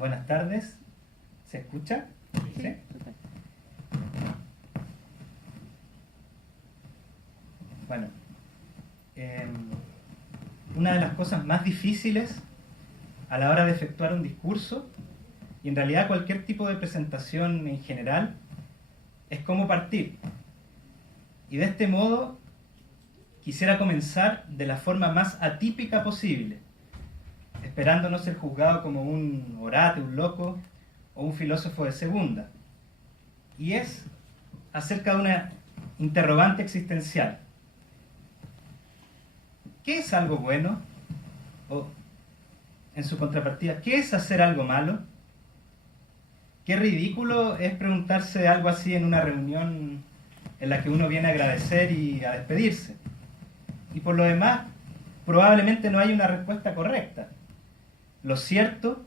Buenas tardes. ¿Se escucha? Sí. ¿Sí? Bueno, una de las cosas más difíciles a la hora de efectuar un discurso, y en realidad cualquier tipo de presentación en general, es cómo partir. Y de este modo quisiera comenzar de la forma más atípica posible, esperando no ser juzgado como un orate, un loco o un filósofo de segunda. Y es acerca de una interrogante existencial. ¿Qué es algo bueno? O, en su contrapartida, ¿qué es hacer algo malo? Qué ridículo es preguntarse algo así en una reunión en la que uno viene a agradecer y a despedirse. Y por lo demás, probablemente no hay una respuesta correcta. Lo cierto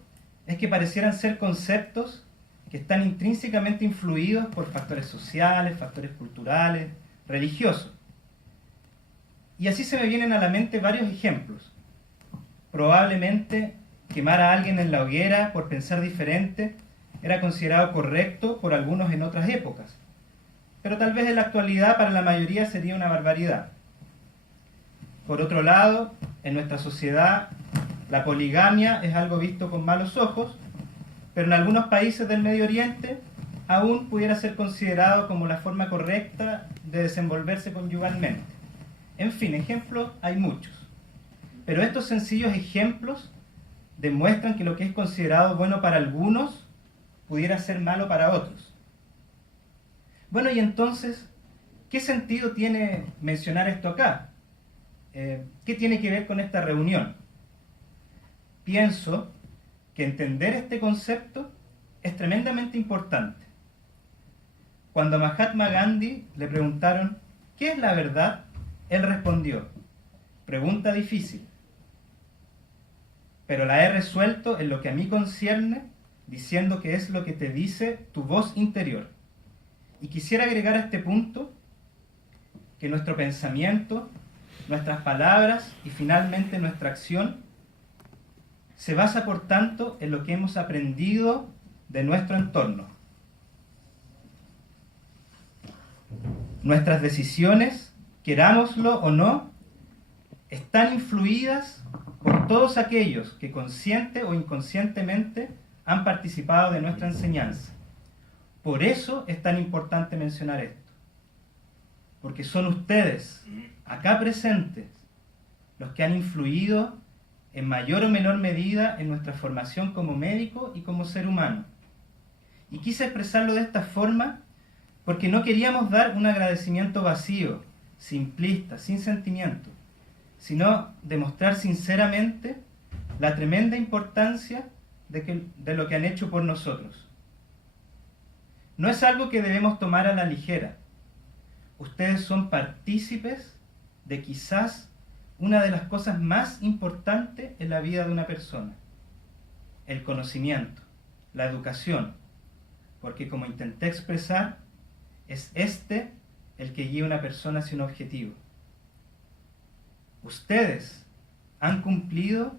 es que parecieran ser conceptos que están intrínsecamente influidos por factores sociales, factores culturales, religiosos. Y así se me vienen a la mente varios ejemplos. Probablemente quemar a alguien en la hoguera por pensar diferente era considerado correcto por algunos en otras épocas, pero tal vez en la actualidad para la mayoría sería una barbaridad. Por otro lado, en nuestra sociedad la poligamia es algo visto con malos ojos, pero en algunos países del Medio Oriente aún pudiera ser considerado como la forma correcta de desenvolverse conyugalmente. En fin, ejemplos hay muchos. Pero estos sencillos ejemplos demuestran que lo que es considerado bueno para algunos pudiera ser malo para otros. Bueno, y entonces, ¿qué sentido tiene mencionar esto acá? ¿Qué tiene que ver con esta reunión? Pienso que entender este concepto es tremendamente importante. Cuando a Mahatma Gandhi le preguntaron ¿qué es la verdad?, él respondió: pregunta difícil, pero la he resuelto en lo que a mí concierne, diciendo que es lo que te dice tu voz interior. Y quisiera agregar a este punto que nuestro pensamiento, nuestras palabras y finalmente nuestra acción se basa por tanto en lo que hemos aprendido de nuestro entorno. Nuestras decisiones, querámoslo o no, están influidas por todos aquellos que consciente o inconscientemente han participado de nuestra enseñanza. Por eso es tan importante mencionar esto, porque son ustedes, acá presentes, los que han influido en mayor o menor medida en nuestra formación como médico y como ser humano. Y quise expresarlo de esta forma porque no queríamos dar un agradecimiento vacío, simplista, sin sentimiento, sino demostrar sinceramente la tremenda importancia de lo que han hecho por nosotros. No es algo que debemos tomar a la ligera. Ustedes son partícipes de quizás una de las cosas más importantes en la vida de una persona: el conocimiento, la educación, porque como intenté expresar, es este el que guía a una persona hacia un objetivo. Ustedes han cumplido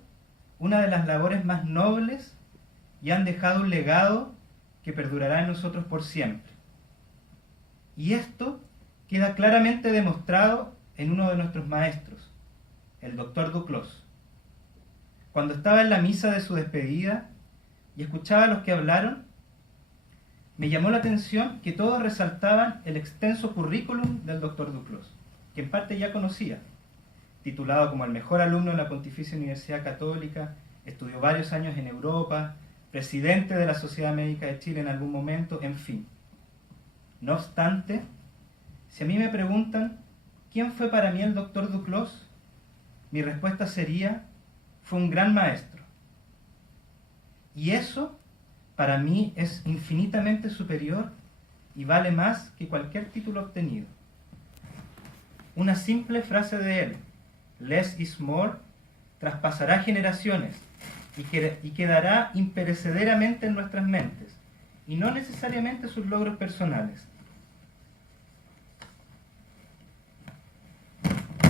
una de las labores más nobles y han dejado un legado que perdurará en nosotros por siempre. Y esto queda claramente demostrado en uno de nuestros maestros, el Dr. Duclos. Cuando estaba en la misa de su despedida y escuchaba a los que hablaron, me llamó la atención que todos resaltaban el extenso currículum del Dr. Duclos, que en parte ya conocía. Titulado como el mejor alumno en la Pontificia Universidad Católica, estudió varios años en Europa, presidente de la Sociedad Médica de Chile en algún momento, en fin. No obstante, si a mí me preguntan ¿quién fue para mí el Dr. Duclos?, mi respuesta sería: fue un gran maestro. Y eso, para mí, es infinitamente superior y vale más que cualquier título obtenido. Una simple frase de él, less is more, traspasará generaciones y quedará imperecederamente en nuestras mentes, y no necesariamente sus logros personales.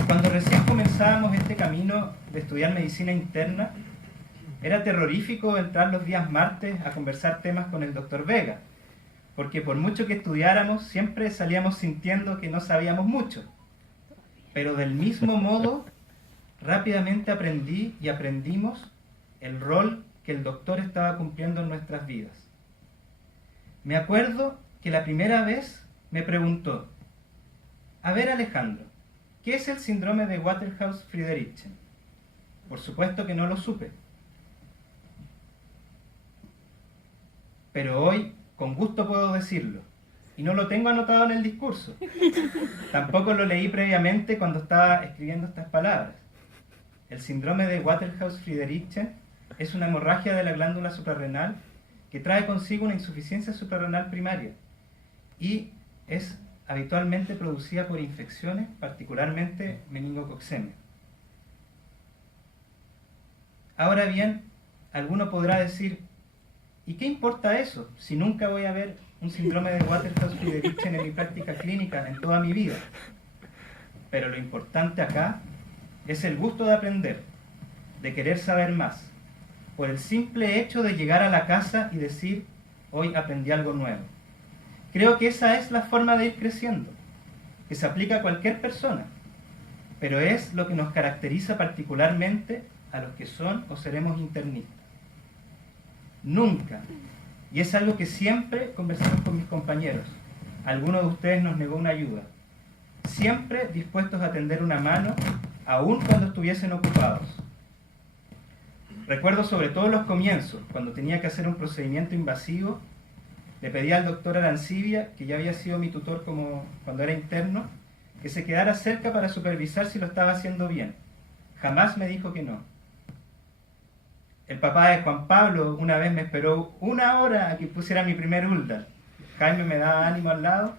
Cuando recién comenzábamos este camino de estudiar medicina interna, Era terrorífico entrar los días martes a conversar temas con el doctor Vega, porque por mucho que estudiáramos, siempre salíamos sintiendo que no sabíamos mucho. Pero del mismo modo, rápidamente aprendí y aprendimos el rol que el doctor estaba cumpliendo en nuestras vidas. Me acuerdo que la primera vez me preguntó: a ver, Alejandro, ¿qué es el síndrome de Waterhouse-Friderichsen? Por supuesto que no lo supe. Pero hoy, con gusto puedo decirlo, y no lo tengo anotado en el discurso. Tampoco lo leí previamente cuando estaba escribiendo estas palabras. El síndrome de Waterhouse-Friderichsen es una hemorragia de la glándula suprarrenal que trae consigo una insuficiencia suprarrenal primaria y es habitualmente producida por infecciones, particularmente meningococcemia. Ahora bien, alguno podrá decir: ¿y qué importa eso si nunca voy a ver un síndrome de Waterhouse-Friderichsen en mi práctica clínica en toda mi vida? Pero lo importante acá es el gusto de aprender, de querer saber más, por el simple hecho de llegar a la casa y decir: hoy aprendí algo nuevo. Creo que esa es la forma de ir creciendo, que se aplica a cualquier persona, pero es lo que nos caracteriza particularmente a los que son o seremos internistas. Nunca, y es algo que siempre conversamos con mis compañeros, alguno de ustedes nos negó una ayuda, siempre dispuestos a tender una mano, aun cuando estuviesen ocupados. Recuerdo sobre todo los comienzos, cuando tenía que hacer un procedimiento invasivo, le pedí al doctor Arancibia, que ya había sido mi tutor cuando era interno, que se quedara cerca para supervisar si lo estaba haciendo bien. Jamás me dijo que no. El papá de Juan Pablo una vez me esperó 1 hora a que pusiera mi primer Uldar. Jaime me daba ánimo al lado,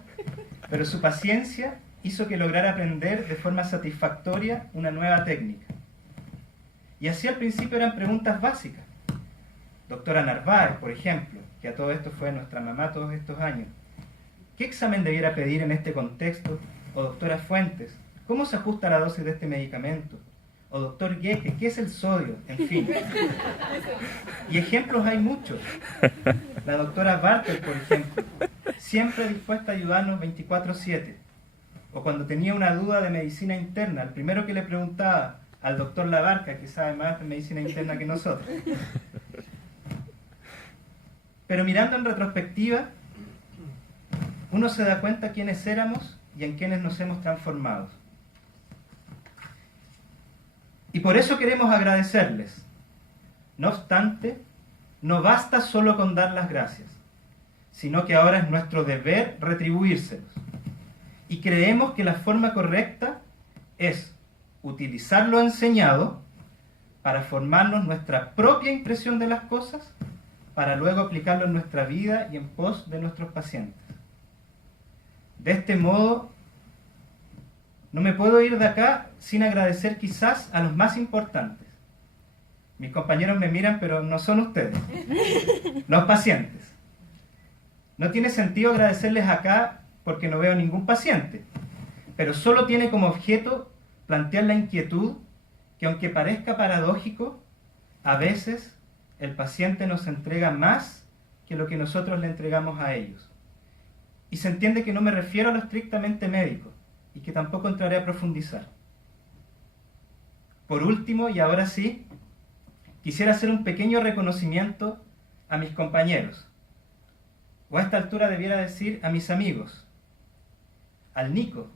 pero su paciencia hizo que lograra aprender de forma satisfactoria una nueva técnica. Y así al principio eran preguntas básicas. Doctora Narváez, por ejemplo, que a todo esto fue nuestra mamá todos estos años, ¿qué examen debiera pedir en este contexto? O doctora Fuentes, ¿cómo se ajusta la dosis de este medicamento? O doctor Gueque, ¿qué es el sodio? En fin. Y ejemplos hay muchos. La doctora Bartel, por ejemplo, siempre dispuesta a ayudarnos 24/7. O cuando tenía una duda de medicina interna, el primero que le preguntaba al doctor Labarca, que sabe más de medicina interna que nosotros. Pero mirando en retrospectiva, uno se da cuenta quiénes éramos y en quiénes nos hemos transformado. Y por eso queremos agradecerles. No obstante, no basta solo con dar las gracias, sino que ahora es nuestro deber retribuírselos. Y creemos que la forma correcta es utilizar lo enseñado para formarnos nuestra propia impresión de las cosas, para luego aplicarlo en nuestra vida y en pos de nuestros pacientes. De este modo, no me puedo ir de acá sin agradecer quizás a los más importantes. Mis compañeros me miran, pero no son ustedes, los pacientes. No tiene sentido agradecerles acá porque no veo ningún paciente, pero solo tiene como objeto plantear la inquietud que, aunque parezca paradójico, a veces el paciente nos entrega más que lo que nosotros le entregamos a ellos. Y se entiende que no me refiero a lo estrictamente médico, y que tampoco entraré a profundizar. Por último, y ahora sí, quisiera hacer un pequeño reconocimiento a mis compañeros, o a esta altura debiera decir a mis amigos, al Nico,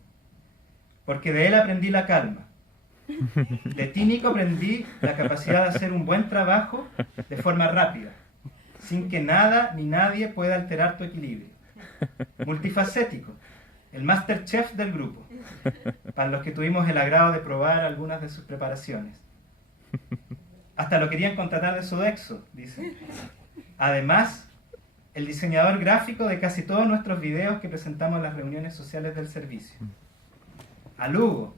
porque de él aprendí la calma. De ti, Nico, aprendí la capacidad de hacer un buen trabajo de forma rápida, sin que nada ni nadie pueda alterar tu equilibrio. Multifacético, el Masterchef del grupo, para los que tuvimos el agrado de probar algunas de sus preparaciones. Hasta lo querían contratar de Sodexo, dice. Además, el diseñador gráfico de casi todos nuestros videos que presentamos en las reuniones sociales del servicio. A Lugo,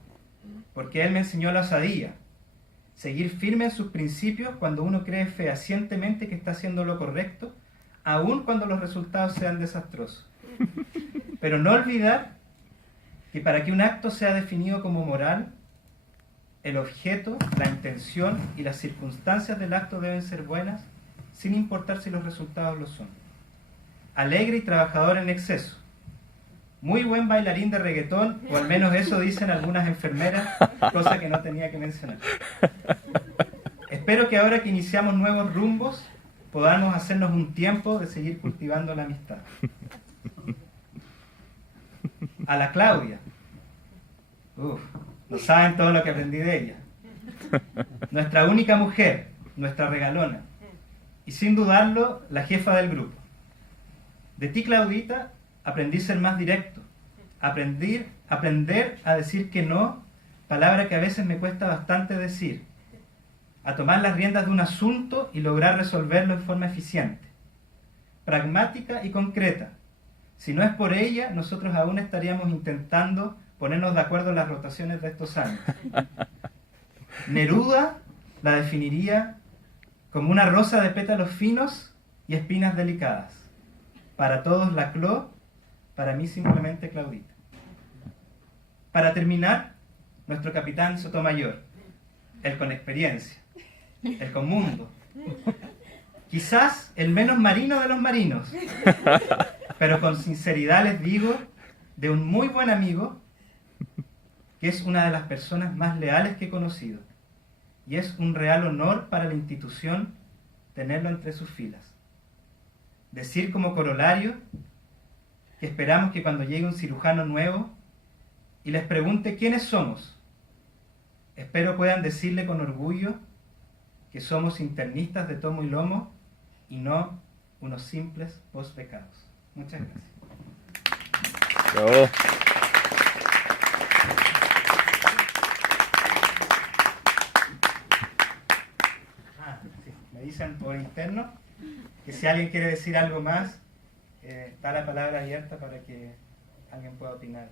porque él me enseñó la osadía, seguir firme en sus principios cuando uno cree fehacientemente que está haciendo lo correcto, aun cuando los resultados sean desastrosos. Pero no olvidar que para que un acto sea definido como moral, el objeto, la intención y las circunstancias del acto deben ser buenas, sin importar si los resultados lo son. Alegre y trabajador en exceso. Muy buen bailarín de reggaetón, o al menos eso dicen algunas enfermeras, cosa que no tenía que mencionar. Espero que ahora que iniciamos nuevos rumbos, podamos hacernos un tiempo de seguir cultivando la amistad. A la Claudia. No saben todo lo que aprendí de ella. Nuestra única mujer, nuestra regalona. Y sin dudarlo, la jefa del grupo. De ti, Claudita, aprendí a ser más directo. Aprender a decir que no, palabra que a veces me cuesta bastante decir. A tomar las riendas de un asunto y lograr resolverlo en forma eficiente. Pragmática y concreta. Si no es por ella, nosotros aún estaríamos intentando ponernos de acuerdo en las rotaciones de estos años. Neruda la definiría como una rosa de pétalos finos y espinas delicadas. Para todos la Clo, para mí simplemente Claudita. Para terminar, nuestro capitán Sotomayor, el con experiencia, el con mundo. Quizás el menos marino de los marinos, pero con sinceridad les digo, de un muy buen amigo, que es una de las personas más leales que he conocido. Y es un real honor para la institución tenerlo entre sus filas. Decir como corolario que esperamos que cuando llegue un cirujano nuevo y les pregunte quiénes somos, espero puedan decirle con orgullo que somos internistas de tomo y lomo y no unos simples post-becados. Muchas gracias. Bravo. Sí, me dicen por interno que si alguien quiere decir algo más, está la palabra abierta para que alguien pueda opinar.